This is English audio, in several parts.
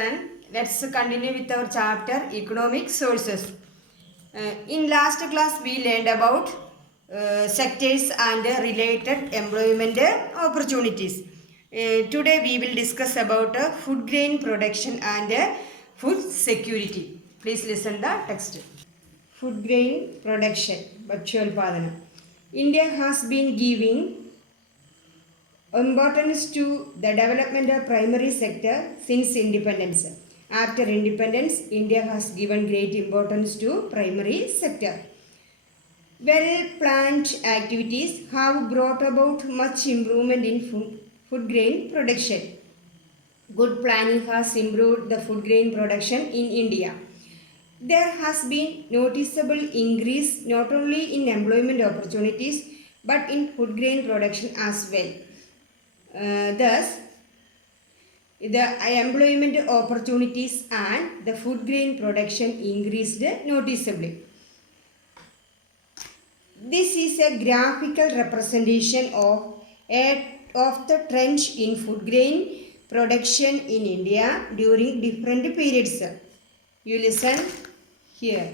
children, let's continue with our chapter Economic Sources. In last class we learned about sectors and related employment opportunities. Today we will discuss about food grain production and food security. Please listen the text. Food grain production, Bhakshyolpadanam. India has been giving importance to the development of primary sector since independence. After independence, India has given great importance to primary sector. Well-planned activities have brought about much improvement in food grain production. Good planning has improved the food grain production in India. There has been noticeable increase not only in employment opportunities but in food grain production as well. Thus, the employment opportunities and the food grain production increased noticeably. This is a graphical representation of the trend in food grain production in India during different periods. You listen here.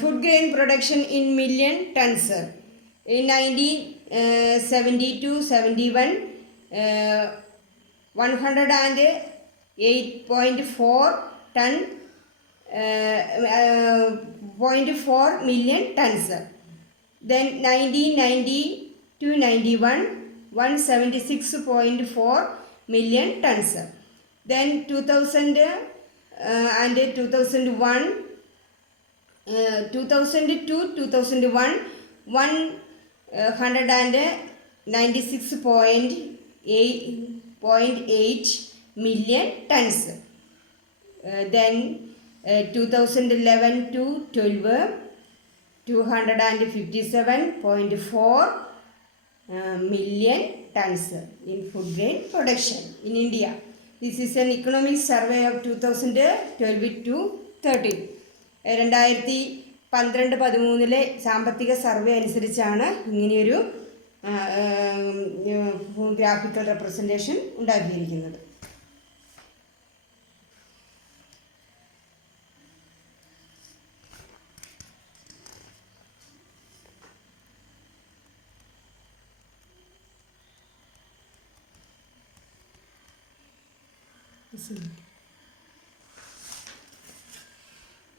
Food grain production in million tons. In 1970-71, 108.4 ton, 0.4 million tons. Then 1990-91, 176.4 million tons. Then 2000 and 2001, 2002-2001, 196.8 million tons. Then 2011 to 12, 257.4 million tons in food grain production in India. This is an economic survey of 2012 to 13. 2012-13 സാമ്പത്തിക survey അനുസരിച്ചാണ് ഇങ്ങനെയൊരു graphical representation ഉണ്ടാക്കിയിരിക്കുന്നത്.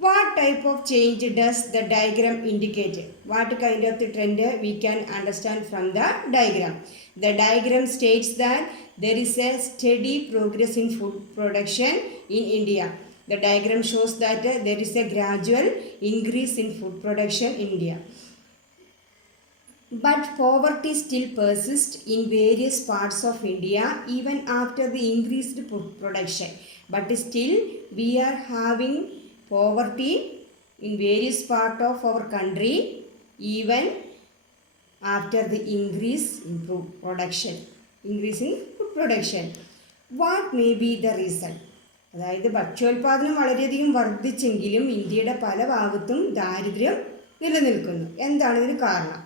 What type of change does the diagram indicate? What kind of the trend we can understand from the diagram? The diagram states that there is a steady progress in food production in India. The diagram shows that there is a gradual increase in food production in India. But poverty still persists in various parts of India even after the increased food production. But still we are having poverty in various parts of our country even after the increase in food production. Increase in food production. What may be the reason? അതായത് ഭക്ഷ്യോൽപാദനം വളരെയധികം വർദ്ധിച്ചെങ്കിലും ഇന്ത്യയുടെ പല ഭാഗത്തും ദാരിദ്ര്യം നിലനിൽക്കുന്നു. എന്താണ് ഇതിന് കാരണം?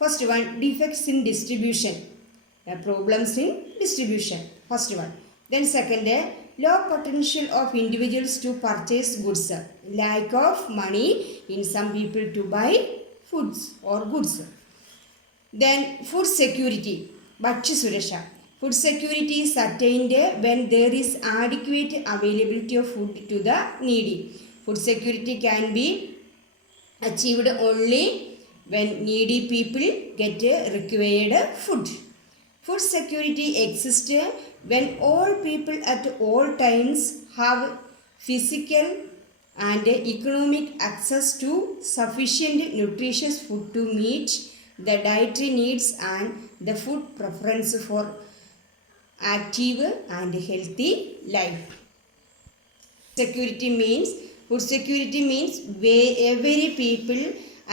First one, defects in distribution, problems in distribution. First one. Then second, low potential of individuals to purchase goods, lack of money in some people to buy foods or goods. Then food security, Bhakshya Surasha. Food security is attained when there is adequate availability of food to the needy. Food security can be achieved only when needy people get required food. Food security exists when all people at all times have physical and economic access to sufficient nutritious food to meet the dietary needs and the food preference for active and healthy life. Food security means every people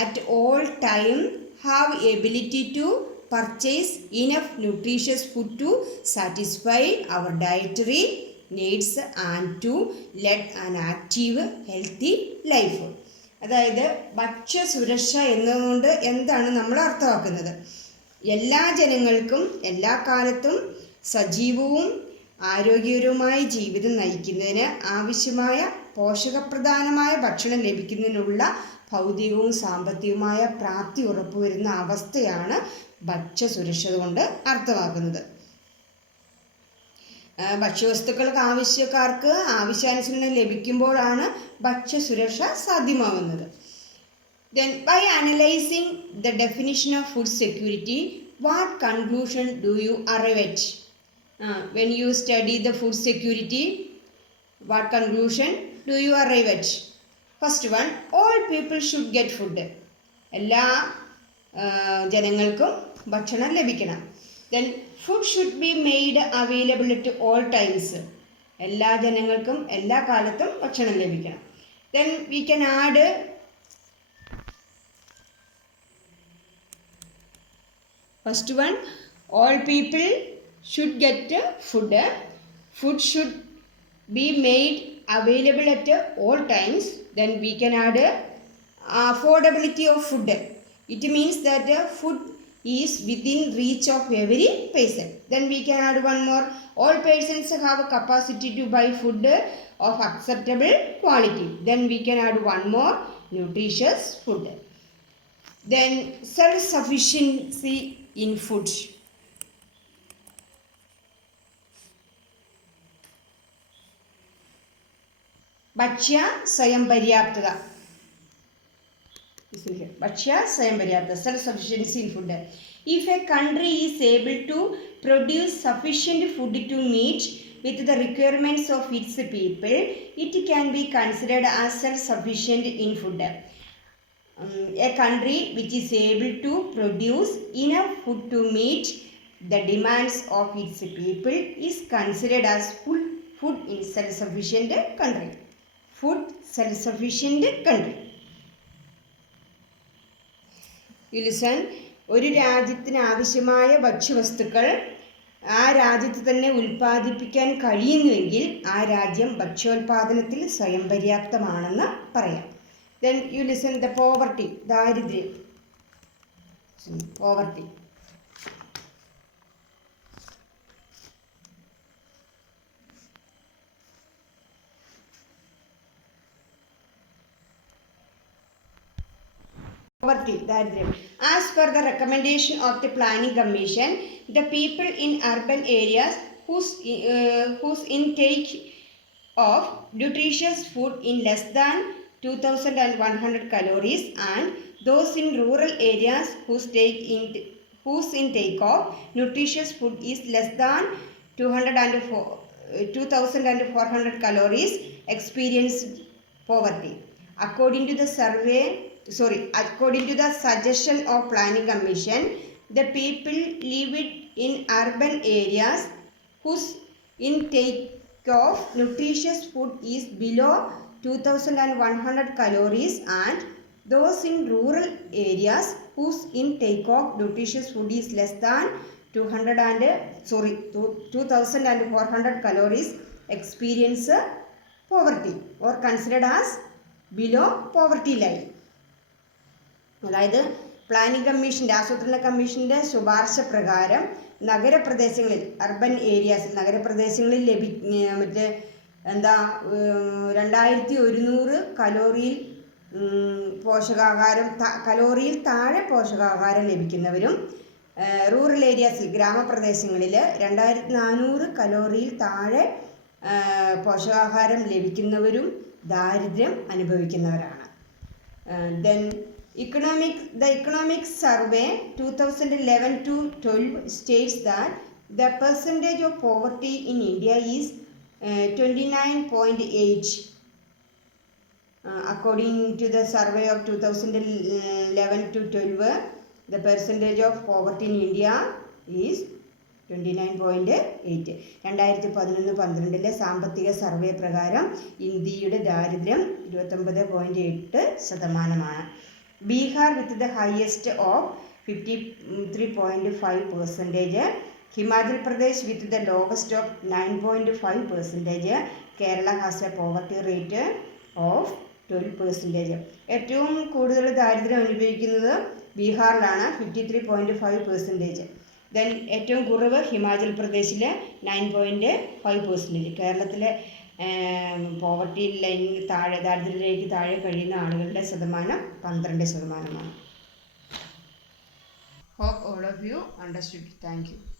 at all time have ability to purchase enough nutritious food to satisfy our dietary needs and to lead an active healthy life. അതായത് ഭക്ഷ്യ സുരക്ഷ എന്നതുകൊണ്ട് എന്താണ് നമ്മൾ അർത്ഥമാക്കുന്നത്? എല്ലാ ജനങ്ങൾക്കും എല്ലാ കാലത്തും സജീവവും ആരോഗ്യകരവുമായ ജീവിതം നയിക്കുന്നതിന് ആവശ്യമായ പോഷകപ്രധാനമായ ഭക്ഷണം ലഭിക്കുന്നതിനുള്ള ഭൗതികവും സാമ്പത്തികവുമായ പ്രാപ്തി ഉറപ്പുവരുന്ന അവസ്ഥയാണ് ഭക്ഷ്യസുരക്ഷ കൊണ്ട് അർത്ഥമാക്കുന്നത്. ഭക്ഷ്യവസ്തുക്കൾക്ക് ആവശ്യക്കാർക്ക് ആവശ്യാനുസരണം ലഭിക്കുമ്പോഴാണ് ഭക്ഷ്യസുരക്ഷ സാധ്യമാകുന്നത്. Then by analyzing the definition of food security, what conclusion do you arrive at? When you study the food security, what conclusion do you arrive at? First one, all people should get food. എല്ലാ ജനങ്ങൾക്കും ഭക്ഷണം ലഭിക്കണം. Then food should be made available at all times. എല്ലാ ജനങ്ങൾക്കും എല്ലാ കാലത്തും ഭക്ഷണം ലഭിക്കണം. Then we can add first one, all people should get food. Food should be made available at all times. Then we can add affordability of food. It means that food is within reach of every person. Then we can add one more, all persons have a capacity to buy food of acceptable quality. Then we can add one more, nutritious food. Then self-sufficiency in food. ഭക്ഷ്യ സ്വയം പര്യാപ്തത. ഭക്ഷ്യ സ്വയം പര്യാപ്തത, self sufficiency in food. If a country is able to produce sufficient food to meet with the requirements of its people, it can be considered as self-sufficient in food. A country which is able to produce enough food to meet the demands of its people is considered as food in self-sufficient country. Food self-sufficient country. You listen. ഒരു രാജ്യത്തിന് ആവശ്യമായ ഭക്ഷ്യവസ്തുക്കൾ ആ രാജ്യത്ത് തന്നെ ഉൽപ്പാദിപ്പിക്കാൻ കഴിയുന്നുവെങ്കിൽ ആ രാജ്യം ഭക്ഷ്യോൽപാദനത്തിൽ സ്വയം പര്യാപ്തമാണെന്ന് പറയാം. Then you listen, the poverty, ദാരിദ്ര്യം. Poverty. Poverty, ദാരിദ്ര്യം. As per the recommendation of the Planning Commission, the people in urban areas whose intake of nutritious food in less than 2100 calories and those in rural areas whose intake of nutritious food is less than 2400 calories experienced poverty. According to the suggestion of Planning Commission, the people living in urban areas whose intake of nutritious food is below 2100 calories and those in rural areas whose intake of nutritious food is less than 2400 calories experience poverty or considered as below poverty line. അതായത് planning കമ്മീഷൻ്റെ ആസൂത്രണ കമ്മീഷൻ്റെ ശുപാർശ പ്രകാരം നഗരപ്രദേശങ്ങളിൽ urban ഏരിയാസിൽ നഗരപ്രദേശങ്ങളിൽ മറ്റേ 2100 കലോറിയിൽ കലോറിയിൽ താഴെ പോഷകാഹാരം ലഭിക്കുന്നവരും rural ഏരിയാസിൽ ഗ്രാമപ്രദേശങ്ങളിൽ 2400 കലോറിയിൽ താഴെ പോഷകാഹാരം ലഭിക്കുന്നവരും ദാരിദ്ര്യം അനുഭവിക്കുന്നവരാണ്. Then the economic survey 2011 to 12 states that the percentage of poverty in India is 29.8. According to the survey of 2011 to 12, the percentage of poverty in India is 29.8. 2011-12 സാമ്പത്തിക സർവേ പ്രകാരം ഇന്ത്യയുടെ ദാരിദ്ര്യം 29.8%. Bihar with the highest of 53.5%, Himachal Pradesh with the lowest of 9.5%, Kerala has a poverty rate of 12%. ഏറ്റവും കൂടുതൽ ദാരിദ്ര്യം അനുഭവിക്കുന്നത് ബീഹാറിലാണ്, 53.5%. Then ഏറ്റവും കുറവ് ഹിമാചൽ പ്രദേശിലെ 9.5%. കേരളത്തിലെ പോവർട്ടി ലൈനിന് താഴെ, ദാരിദ്ര്യരേഖയ്ക്ക് താഴെ കഴിയുന്ന ആളുകളുടെ ശതമാനം 12%. Hope all of you understood. Thank you.